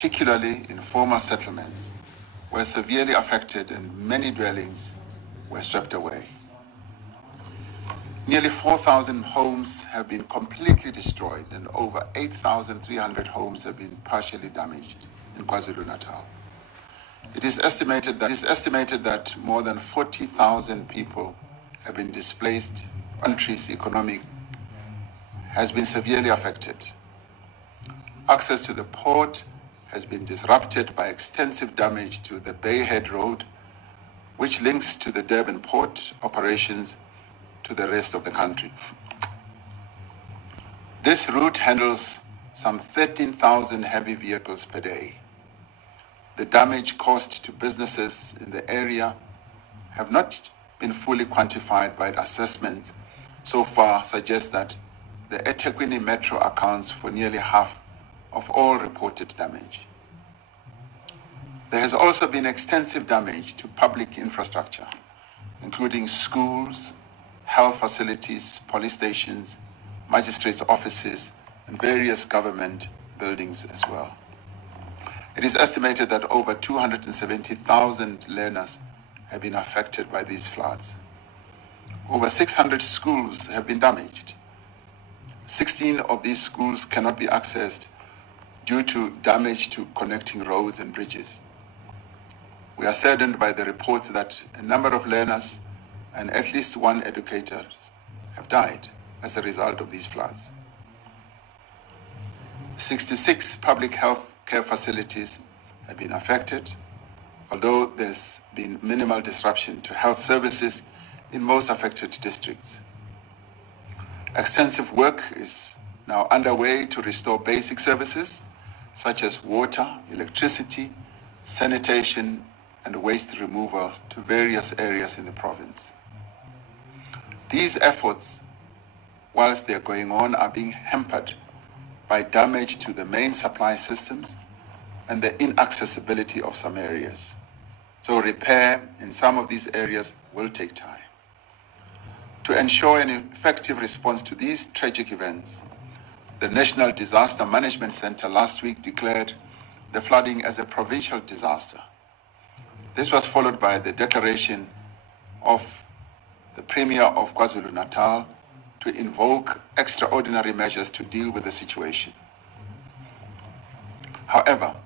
particularly informal settlements, were severely affected and many dwellings were swept away. Nearly 4,000 homes have been completely destroyed and over 8,300 homes have been partially damaged in KwaZulu-Natal. It is estimated that more than 40,000 people have been displaced. The country's economy has been severely affected. Access to the port has been disrupted by extensive damage to the Bayhead Road, which links to the Durban port operations to the rest of the country. This route handles some 13,000 heavy vehicles per day. The damage caused to businesses in the area have not been fully quantified, but assessments so far suggest that the eThekwini Metro accounts for nearly half of all reported damage. There has also been extensive damage to public infrastructure, including schools, health facilities, police stations, magistrates' offices, and various government buildings as well. It is estimated that over 270,000 learners have been affected by these floods. Over 600 schools have been damaged. 16 of these schools cannot be accessed due to damage to connecting roads and bridges. We are saddened by the reports that a number of learners and at least one educator have died as a result of these floods. 66 public health care facilities have been affected, although there's been minimal disruption to health services in most affected districts. Extensive work is now underway to restore basic services such as water, electricity, sanitation, and waste removal to various areas in the province. These efforts, whilst they're going on, are being hampered by damage to the main supply systems and the inaccessibility of some areas. So repair in some of these areas will take time. To ensure an effective response to these tragic events, the National Disaster Management Center last week declared the flooding as a provincial disaster. This was followed by the declaration of the Premier of KwaZulu-Natal to invoke extraordinary measures to deal with the situation. However,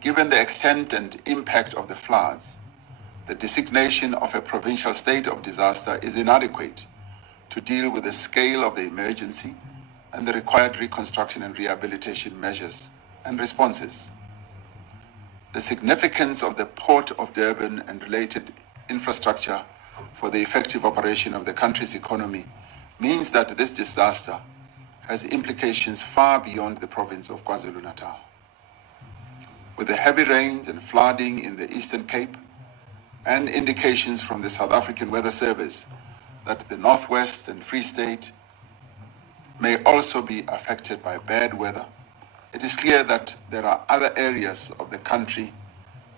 given the extent and impact of the floods, the designation of a provincial state of disaster is inadequate to deal with the scale of the emergency and the required reconstruction and rehabilitation measures and responses. The significance of the Port of Durban and related infrastructure for the effective operation of the country's economy means that this disaster has implications far beyond the province of KwaZulu-Natal. With the heavy rains and flooding in the Eastern Cape and indications from the South African Weather Service that the Northwest and Free State may also be affected by bad weather, it is clear that there are other areas of the country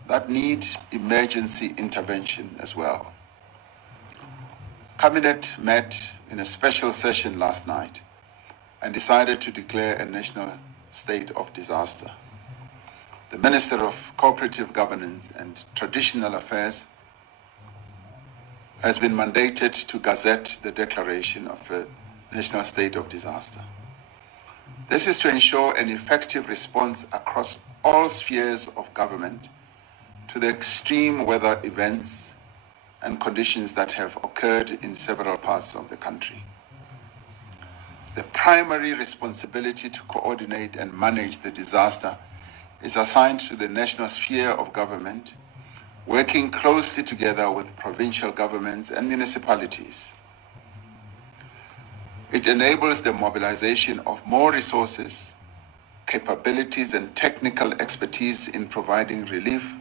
that need emergency intervention as well. Cabinet met in a special session last night and decided to declare a national state of disaster. The Minister of Cooperative Governance and Traditional Affairs has been mandated to gazette the declaration of a national state of disaster. This is to ensure an effective response across all spheres of government to the extreme weather events and conditions that have occurred in several parts of the country. The primary responsibility to coordinate and manage the disaster is assigned to the national sphere of government, working closely together with provincial governments and municipalities. It enables the mobilization of more resources, capabilities, and technical expertise in providing relief,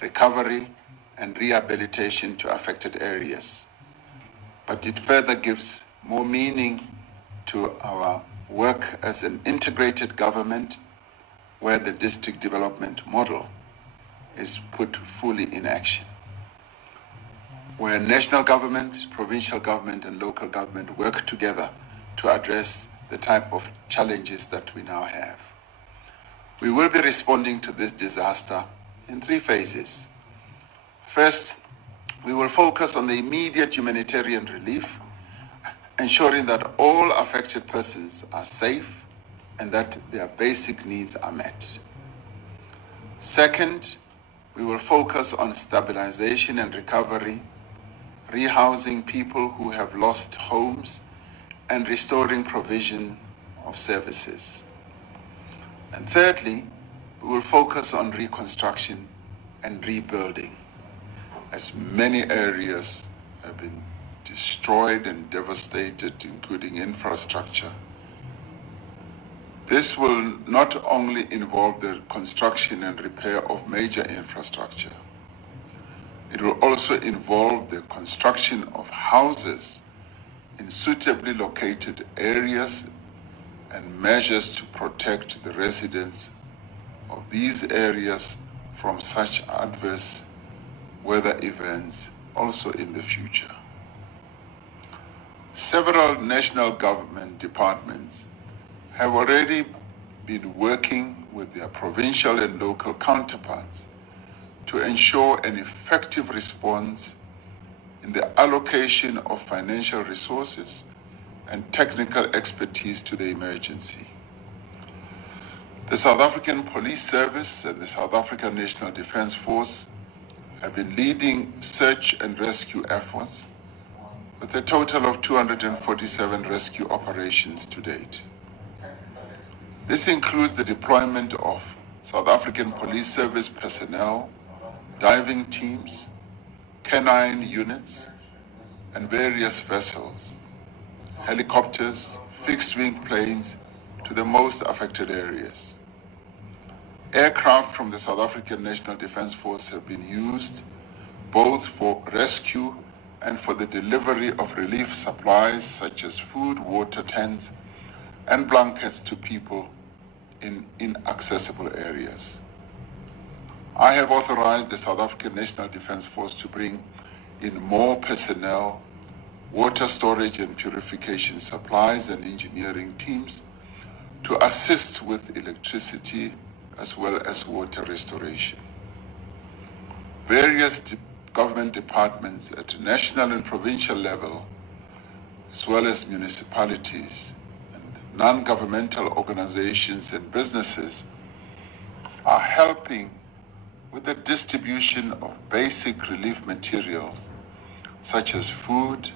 recovery, and rehabilitation to affected areas. But it further gives more meaning to our work as an integrated government where the district development model is put fully in action, where national government, provincial government, and local government work together to address the type of challenges that we now have. We will be responding to this disaster in 3 phases. First, we will focus on the immediate humanitarian relief, ensuring that all affected persons are safe and that their basic needs are met. Second, we will focus on stabilization and recovery, rehousing people who have lost homes, and restoring provision of services. And thirdly, we will focus on reconstruction and rebuilding, as many areas have been destroyed and devastated, including infrastructure. This will not only involve the construction and repair of major infrastructure, it will also involve the construction of houses in suitably located areas and measures to protect the residents of these areas from such adverse weather events also in the future. Several national government departments have already been working with their provincial and local counterparts to ensure an effective response in the allocation of financial resources and technical expertise to the emergency. The South African Police Service and the South African National Defence Force have been leading search and rescue efforts with a total of 247 rescue operations to date. This includes the deployment of South African Police Service personnel, diving teams, canine units, and various vessels, helicopters, fixed-wing planes to the most affected areas. Aircraft from the South African National Defence Force have been used both for rescue and for the delivery of relief supplies such as food, water, tents, and blankets to people in inaccessible areas. I have authorized the South African National Defence Force to bring in more personnel, water storage and purification supplies, and engineering teams to assist with electricity as well as water restoration. Various government departments at national and provincial level, as well as municipalities and non-governmental organizations and businesses, are helping with the distribution of basic relief materials such as food,